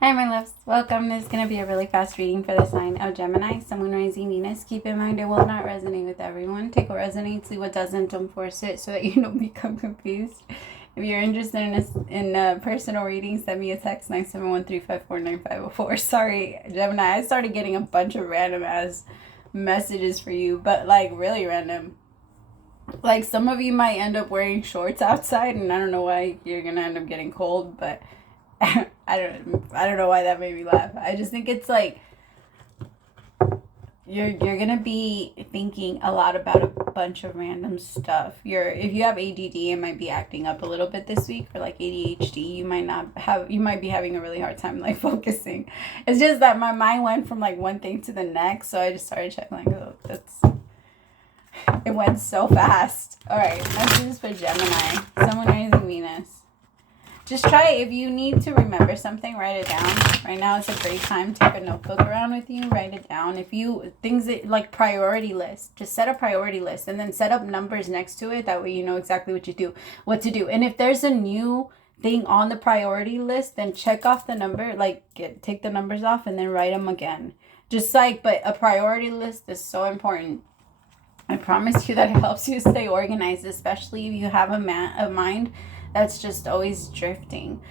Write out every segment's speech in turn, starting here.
Hi, my loves. Welcome. This is going to be a really fast reading for the sign of Gemini, Sun, Moon, Rising, Venus. Keep in mind it will not resonate with everyone. Take what resonates, leave what doesn't. Don't force it so that you don't become confused. If you're interested in a personal reading, send me a text 971-354-9504. Sorry, Gemini. I started getting a bunch of random ass messages for you, but like really random. Like some of you might end up wearing shorts outside, and I don't know why you're gonna end up getting cold, but I don't know why that made me laugh. I just think it's like you're gonna be thinking a lot about a bunch of random stuff. If you have ADD, it might be acting up a little bit this week, or like ADHD, you might be having a really hard time like focusing. It's just that my mind went from like one thing to the next, so I just started checking like, oh, it went so fast. All right, this is for Gemini, Sun, Moon, Rising, Venus. Just try, if you need to remember something, write it down. Right now it's a great time. Take a notebook around with you, write it down. If you, things that, like priority list, just set a priority list and then set up numbers next to it. That way you know exactly what to do. And if there's a new thing on the priority list, then check off the number, take the numbers off and then write them again. But a priority list is so important. I promise you that it helps you stay organized, especially if you have a mind that's just always drifting.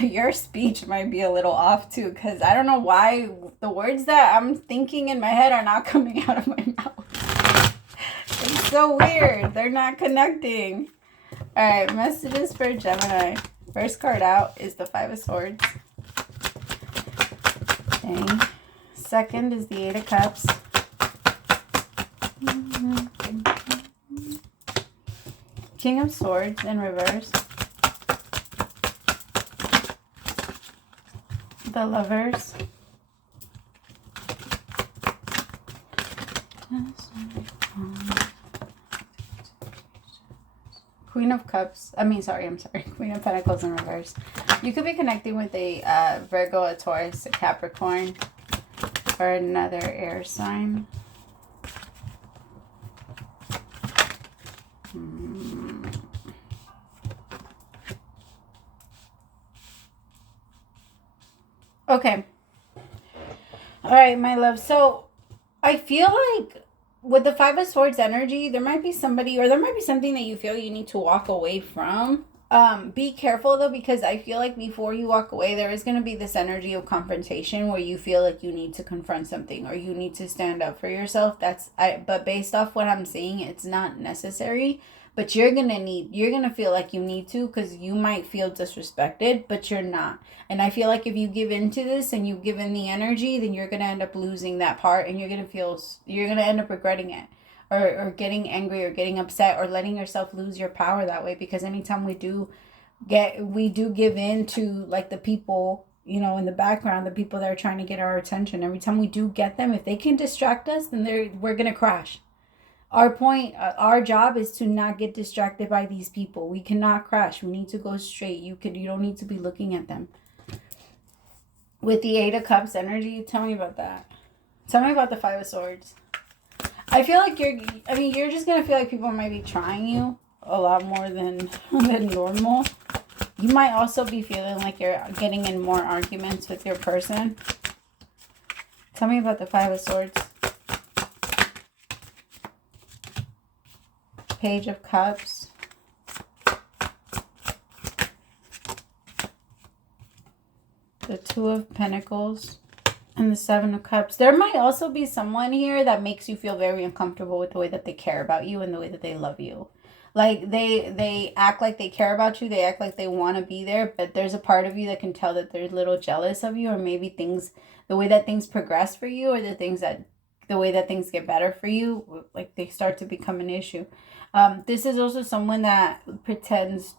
Your speech might be a little off too, because I don't know why the words that I'm thinking in my head are not coming out of my mouth. It's so weird. They're not connecting. All right, messages for Gemini. First card out is the Five of Swords. Okay. Second is the Eight of Cups. King of Swords in reverse. The Lovers. Queen of Cups. I'm sorry. Queen of Pentacles in reverse. You could be connecting with a Virgo, a Taurus, a Capricorn, or another air sign. Okay. All right, my love. So I feel like with the Five of Swords energy, there might be somebody or there might be something that you feel you need to walk away from. Be careful though, because I feel like before you walk away, there is going to be this energy of confrontation where you feel like you need to confront something or you need to stand up for yourself. But based off what I'm seeing, it's not necessary. But you're gonna feel like you need to, because you might feel disrespected, but you're not. And I feel like if you give into this and you give in the energy, then you're gonna end up losing that part, and you're gonna end up regretting it, or getting angry or getting upset or letting yourself lose your power that way. Because anytime we do give in to like the people, in the background, the people that are trying to get our attention, every time we do get them, if they can distract us, then we're gonna crash. Our job is to not get distracted by these people. We cannot crash. We need to go straight. You don't need to be looking at them. With the Eight of Cups energy, tell me about that. Tell me about the Five of Swords. I feel like you're just going to feel like people might be trying you a lot more than normal. You might also be feeling like you're getting in more arguments with your person. Tell me about the Five of Swords. Page of Cups. The Two of Pentacles. And the Seven of Cups. There might also be someone here that makes you feel very uncomfortable with the way that they care about you and the way that they love you. Like they act like they care about you. They act like they want to be there. But there's a part of you that can tell that they're a little jealous of you, or maybe the way that things progress for you, or the way that things get better for you, like they start to become an issue. This is also someone that pretends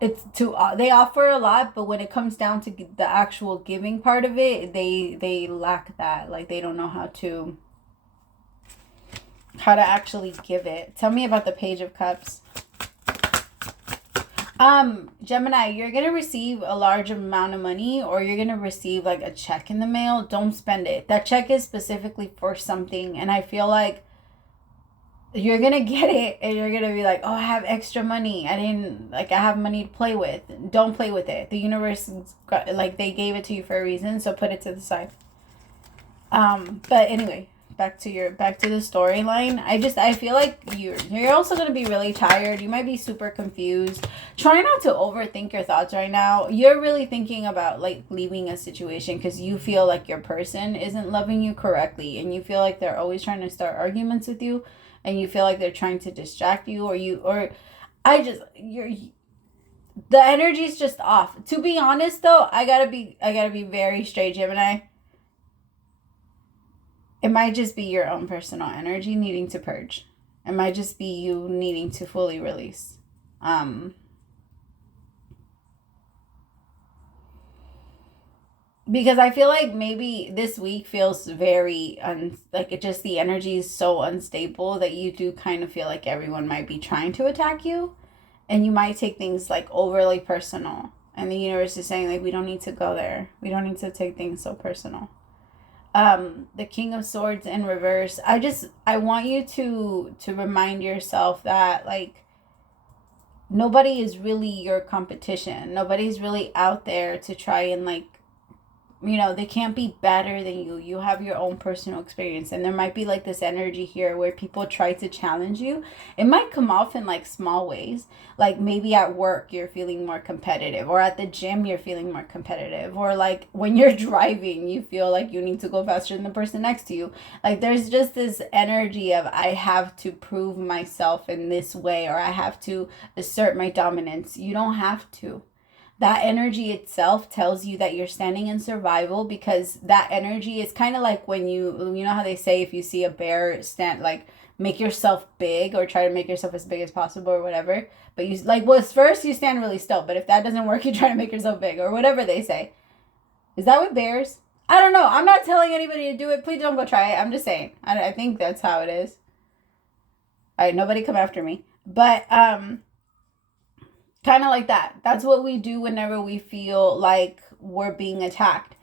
they offer a lot, but when it comes down to the actual giving part of it, they lack that. Like they don't know how to actually give it. Tell me about the Page of Cups. Gemini, you're going to receive a large amount of money, or you're going to receive like a check in the mail. Don't spend it. That check is specifically for something. And I feel like you're gonna get it, and you're gonna be like, oh, I have extra money. I have money to play with. Don't play with it. The universe, like, they gave it to you for a reason, so put it to the side. But anyway, back to the storyline. I feel like you're also gonna be really tired. You might be super confused. Try not to overthink your thoughts right now. You're really thinking about like leaving a situation because you feel like your person isn't loving you correctly, and you feel like they're always trying to start arguments with you, and you feel like they're trying to distract you, the energy's just off. To be honest though, I gotta be very straight, Gemini. It might just be your own personal energy needing to purge. It might just be you needing to fully release. Because I feel like maybe this week feels very the energy is so unstable that you do kind of feel like everyone might be trying to attack you, and you might take things like overly personal. And the universe is saying like, we don't need to go there. We don't need to take things so personal. The King of Swords in reverse. I want you to remind yourself that like nobody is really your competition. Nobody's really out there to try and like, they can't be better than you. You have your own personal experience, and there might be like this energy here where people try to challenge you. It might come off in like small ways, like maybe at work you're feeling more competitive, or at the gym you're feeling more competitive, or like when you're driving you feel like you need to go faster than the person next to you. Like there's just this energy of I have to prove myself in this way, or I have to assert my dominance. You don't have to. That energy itself tells you that you're standing in survival, because that energy is kind of like when you know how they say if you see a bear stand, like make yourself big or try to make yourself as big as possible or whatever. But you like, well, first you stand really still, but if that doesn't work, you try to make yourself big or whatever they say. Is that with bears? I don't know. I'm not telling anybody to do it. Please don't go try it. I'm just saying. I think that's how it is. All right, nobody come after me. But kind of like that. That's what we do whenever we feel like we're being attacked.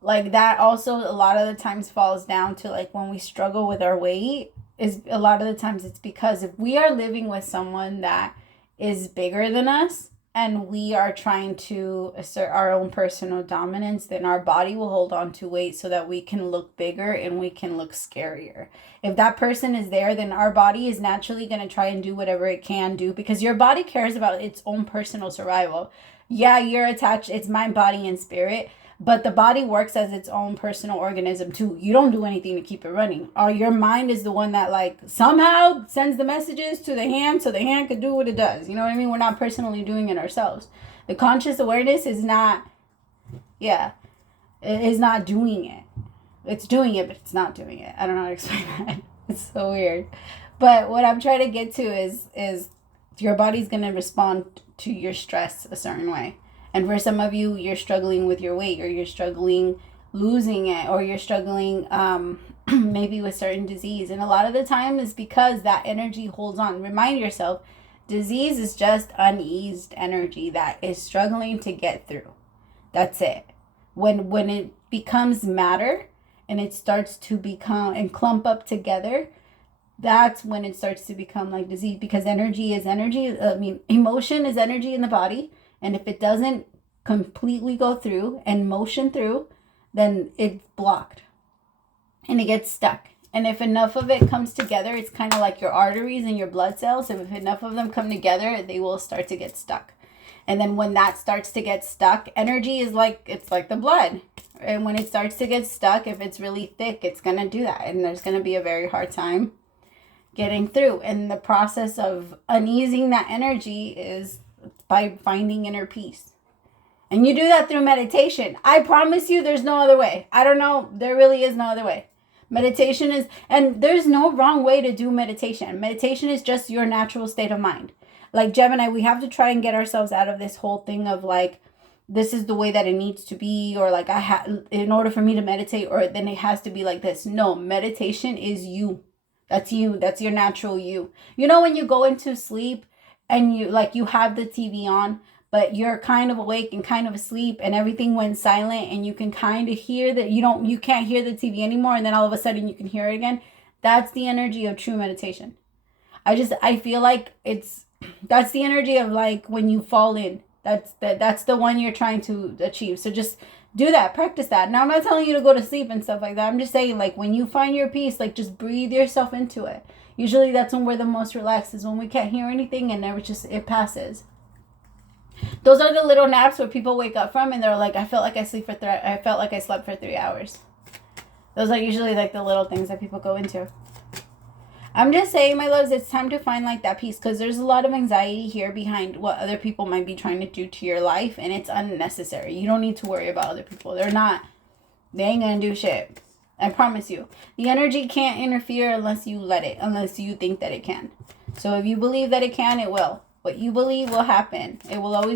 Like that also a lot of the times falls down to like when we struggle with our weight, is a lot of the times it's because if we are living with someone that is bigger than us and we are trying to assert our own personal dominance, then our body will hold on to weight so that we can look bigger and we can look scarier. If that person is there, then our body is naturally going to try and do whatever it can do, because your body cares about its own personal survival. Yeah, you're attached. It's mind, body, and spirit. But the body works as its own personal organism too. You don't do anything to keep it running. Or your mind is the one that like somehow sends the messages to the hand so the hand could do what it does. You know what I mean? We're not personally doing it ourselves. The conscious awareness is not, it is not doing it. It's doing it, but it's not doing it. I don't know how to explain that. It's so weird. But what I'm trying to get to is your body's going to respond to your stress a certain way. And for some of you, you're struggling with your weight, or you're struggling losing it, or you're struggling maybe with certain disease. And a lot of the time is because that energy holds on. Remind yourself, disease is just uneased energy that is struggling to get through. That's it. When it becomes matter and it starts to become and clump up together, that's when it starts to become like disease, because energy is energy. Emotion is energy in the body. And if it doesn't completely go through and motion through, then it's blocked and it gets stuck. And if enough of it comes together, it's kind of like your arteries and your blood cells. If enough of them come together, they will start to get stuck. And then when that starts to get stuck, energy is it's like the blood. And when it starts to get stuck, if it's really thick, it's going to do that. And there's going to be a very hard time getting through. And the process of uneasing that energy is by finding inner peace. And you do that through meditation. I promise you there's no other way. I don't know. There really is no other way. Meditation is, and there's no wrong way to do meditation. Meditation is just your natural state of mind. Like Gemini, we have to try and get ourselves out of this whole thing of like, this is the way that it needs to be, or like in order for me to meditate, or then it has to be like this. No, meditation is you. That's you. That's your natural you. You know, when you go into sleep and you have the TV on, but you're kind of awake and kind of asleep and everything went silent, and you can kind of hear that you can't hear the TV anymore, and then all of a sudden you can hear it again. That's the energy of true meditation. I feel like that's the energy of like when you fall in. That's the one you're trying to achieve. So just do that, practice that. Now I'm not telling you to go to sleep and stuff like that. I'm just saying, like, when you find your peace, like, just breathe yourself into it. Usually that's when we're the most relaxed, is when we can't hear anything and it passes. Those are the little naps where people wake up from and they're like, I felt like I slept for 3 hours. Those are usually like the little things that people go into. I'm just saying, my loves, it's time to find like that peace, because there's a lot of anxiety here behind what other people might be trying to do to your life, and it's unnecessary. You don't need to worry about other people. They ain't gonna do shit. I promise you. The energy can't interfere unless you let it, unless you think that it can. So if you believe that it can, it will. What you believe will happen. It will always